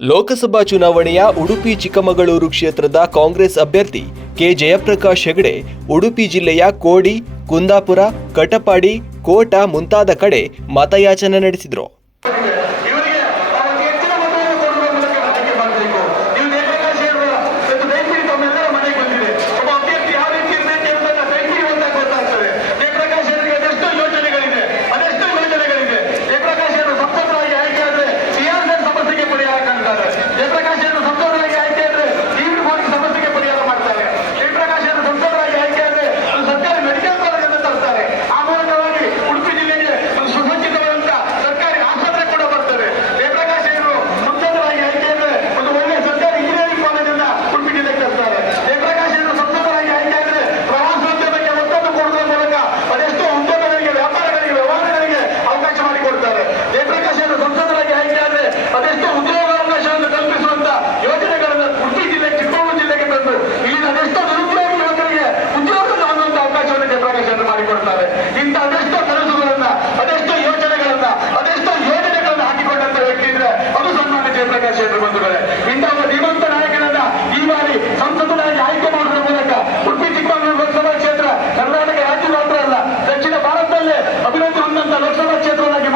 ಲೋಕಸಭಾ ಚುನಾವಣೆಯ ಉಡುಪಿ ಚಿಕ್ಕಮಗಳೂರು ಕ್ಷೇತ್ರದ ಕಾಂಗ್ರೆಸ್ ಅಭ್ಯರ್ಥಿ ಕೆ ಜಯಪ್ರಕಾಶ್ ಹೆಗಡೆ, ಉಡುಪಿ ಜಿಲ್ಲೆಯ ಕೋಡಿ, ಕುಂದಾಪುರ, ಕಟಪಾಡಿ, ಕೋಟ ಮುಂತಾದ ಕಡೆ ಮತಯಾಚನೆ ನಡೆಸಿದರು.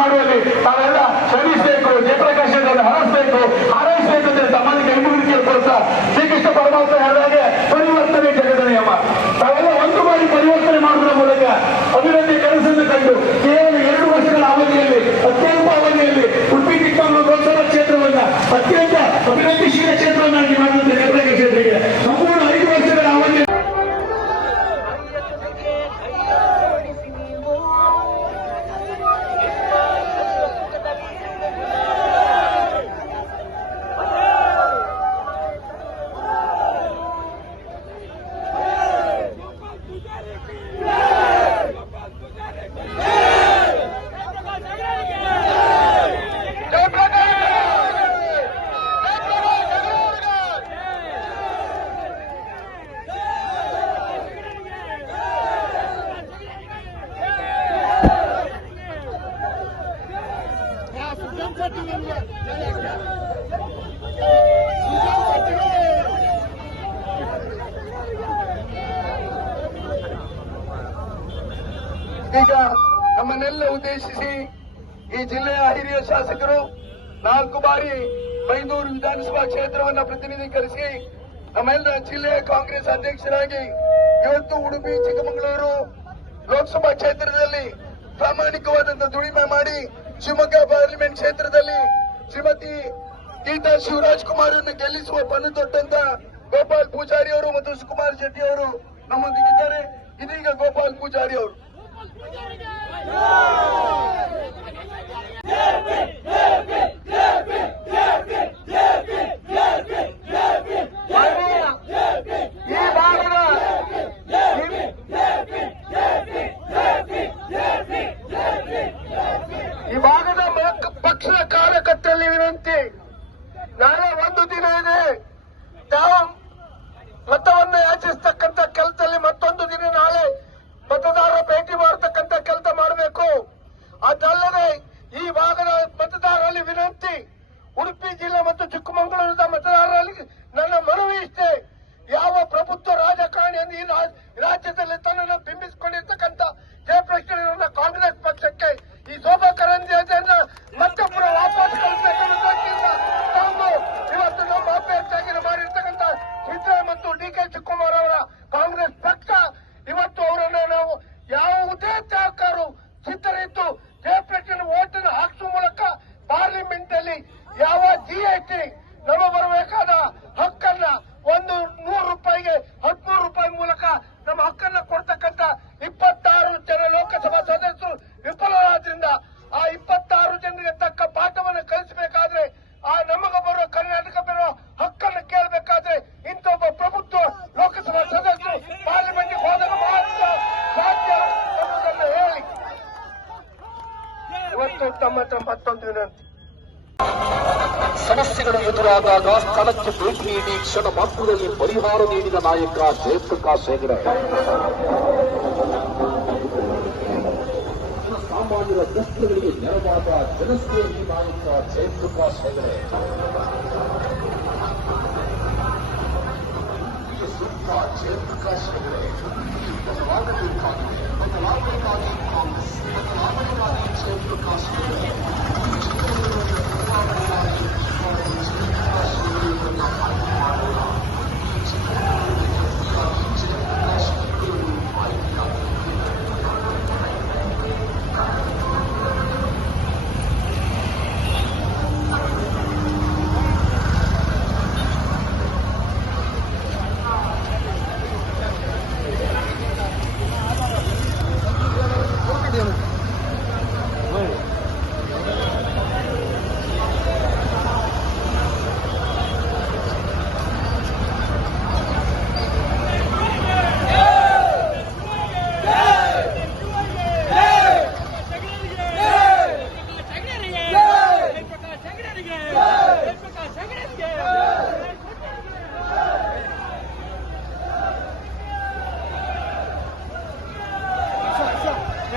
ಮಾಡುವಲ್ಲಿ ತಾವೆಲ್ಲ ಶ್ರಮಿಸಬೇಕು ಜಯಪ್ರಕಾಶ್ ಹರಸಬೇಕು, ಹಾರೈಸಬೇಕು ಅಂತ ತಮ್ಮಲ್ಲಿ ಕೈ ಮುಗಿದು ಕೇಳ್ಕೊಳ್ತಾ ಶ್ರೀಕೃಷ್ಣ ಪರಮಾತ್ಮ ಹೇಳಿದಾಗೆ ಪರಿವರ್ತನೆ ಜಗದ ನಿಯಮ ತಾವೆಲ್ಲ ಒಂದು ಬಾರಿ ಪರಿವರ್ತನೆ ಮಾಡುವುದರ ಮೂಲಕ ಅಭಿವೃದ್ಧಿ ಕೆಲಸವನ್ನು ಕಂಡು ಕೇವಲ ಎರಡು ವರ್ಷಗಳ ಅವಧಿಯಲ್ಲಿ, ಅತ್ಯಲ್ಪ ಅವಧಿಯಲ್ಲಿ ಉಡುಪಿ, ಚಿಕ್ಕಮಗಳೂರು ಲೋಕಸಭಾ ಕ್ಷೇತ್ರವನ್ನ ಅತ್ಯಂತ ಅಭಿವೃದ್ಧಿಶೀಲ ಕ್ಷೇತ್ರವನ್ನಾಗಿ ಮಾಡುವಂತಹ ಜಯಪ್ರಕಾಶ್ ಸಂಪೂರ್ಣ Hey! ಈಗ ನಮ್ಮನ್ನೆಲ್ಲ ಉದ್ದೇಶಿಸಿ ಈ ಜಿಲ್ಲೆಯ ಹಿರಿಯ ಶಾಸಕರು ನಾಲ್ಕು ಬಾರಿ ಬೈಂದೂರು ವಿಧಾನಸಭಾ ಕ್ಷೇತ್ರವನ್ನು ಪ್ರತಿನಿಧೀಕರಿಸಿ ನಮ್ಮೆಲ್ಲ ಜಿಲ್ಲೆಯ ಕಾಂಗ್ರೆಸ್ ಅಧ್ಯಕ್ಷರಾಗಿ ಇವತ್ತು ಉಡುಪಿ, ಚಿಕ್ಕಮಗಳೂರು ಲೋಕಸಭಾ ಕ್ಷೇತ್ರದಲ್ಲಿ ಪ್ರಾಮಾಣಿಕವಾದಂತಹ ದುಡಿಮೆ ಮಾಡಿ ಶಿವಮೊಗ್ಗ ಪಾರ್ಲಿಮೆಂಟ್ ಕ್ಷೇತ್ರದಲ್ಲಿ ಶ್ರೀಮತಿ ಗೀತಾ ಶಿವರಾಜ್ ಕುಮಾರ್ ಗೆಲ್ಲಿಸುವ ಪನ್ನು ತೊಟ್ಟಂತ ಗೋಪಾಲ್ ಪೂಜಾರಿ ಅವರು ಮತ್ತು ಸುಕುಮಾರ್ ಶೆಟ್ಟಿ ಅವರು ನಮ್ಮೊಂದಿಗಿದ್ದಾರೆ. ಇದೀಗ ಗೋಪಾಲ್ ಪೂಜಾರಿ ಅವರು. ಈ ಯಾವ ಜಿಎಸ್ಟಿ ನಮ್ಮ ಬರಬೇಕಾದ ಹಕ್ಕನ್ನ ಒಂದು ನೂರು ರೂಪಾಯಿಗೆ, ಹದಿಮೂರು ರೂಪಾಯಿ ಮೂಲಕ ನಮ್ಮ ಹಕ್ಕನ್ನ ಕೊಡ್ತಕ್ಕಂತ ಇಪ್ಪತ್ತಾರು ಜನ ಲೋಕಸಭಾ ಸದಸ್ಯರು ವಿಫಲರಾದ್ರಿಂದ ಆ ಇಪ್ಪತ್ತಾರು ಜನರಿಗೆ ತಕ್ಕ ಪಾಠವನ್ನು ಕಲಿಸಬೇಕಾದ್ರೆ, ಆ ನಮಗ ಬರುವ ಕರ್ನಾಟಕ ಬರುವ ಹಕ್ಕನ್ನು ಕೇಳಬೇಕಾದ್ರೆ ಇಂಥ ಒಬ್ಬ ಪ್ರಭುತ್ವ ಲೋಕಸಭಾ ಸದಸ್ಯರು ಪಾರ್ಲಿಮೆಂಟ್ಗೆ ಹೋದಾಗ ಮಾತ್ರ ಸಾಧ್ಯ ಹೇಳಿ. ಇವತ್ತು ತಮ್ಮ ಹತ್ರ ಮತ್ತೊಂದು ವಿನಂತಿ. ಸಮಸ್ಯೆಗಳ ಎದುರಾದಾಗ ಸ್ಥಳಕ್ಕೆ ಭೇಟಿ ನೀಡಿ ಕ್ಷಣ ಮಾತ್ರದಲ್ಲಿ ಪರಿಹಾರ ನೀಡಿದ ನಾಯಕ ಜಯಪ್ರಕಾಶ್ ಹೆಗಡೆ ಸಾಮಾನ್ಯರ ಪ್ರಶ್ನೆಗಳಿಗೆ ನೆರವಾದ ಜನಸ್ನೇಹಿ ನಾಯಕ ಜಯಪ್ರಕಾಶ್ ಹೆಗಡೆ ಜಯಪ್ರಕಾಶ್ ಹೆಗಡೆ ಬದಲಾಗಬೇಕಾಗಿದೆ ಬದಲಾಗಬೇಕಾಗಿ ಕಾಂಗ್ರೆಸ್ ಬದಲಾಗಬೇಕಾಗಿ ಜಯಪ್ರಕಾಶ್ ಹೆಗಡೆ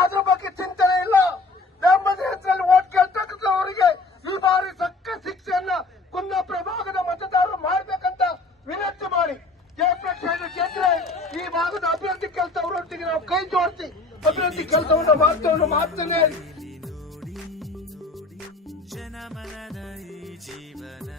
ಅದ್ರ ಬಗ್ಗೆ ಚಿಂತನೆ ಇಲ್ಲ. ನಮ್ಮದೇ ಹೆಸರಲ್ಲಿ ಓಟ್ ಕೇಳ್ತಕ್ಕಂಥವರಿಗೆ ಈ ಬಾರಿ ಸಕ್ಕ ಶಿಕ್ಷೆಯನ್ನ ಕುಂದಾಪುರ ಭಾಗದ ಮತದಾರರು ಮಾಡಬೇಕಂತ ವಿನಂತಿ ಮಾಡಿ. ಜಯಪ್ರಕಾಶ್ ಗೆದ್ರೆ ಈ ಭಾಗದ ಅಭಿವೃದ್ಧಿ ಕೆಲಸವರೊಟ್ಟಿಗೆ ನಾವು ಕೈ ಜೋಡಿಸಿ ಅಭಿವೃದ್ಧಿ ಕೆಲಸವನ್ನು ಮಾಡ್ತವನ್ನು ಮಾಡ್ತೇನೆ ಜನಮನದ ಈ ಜೀವನ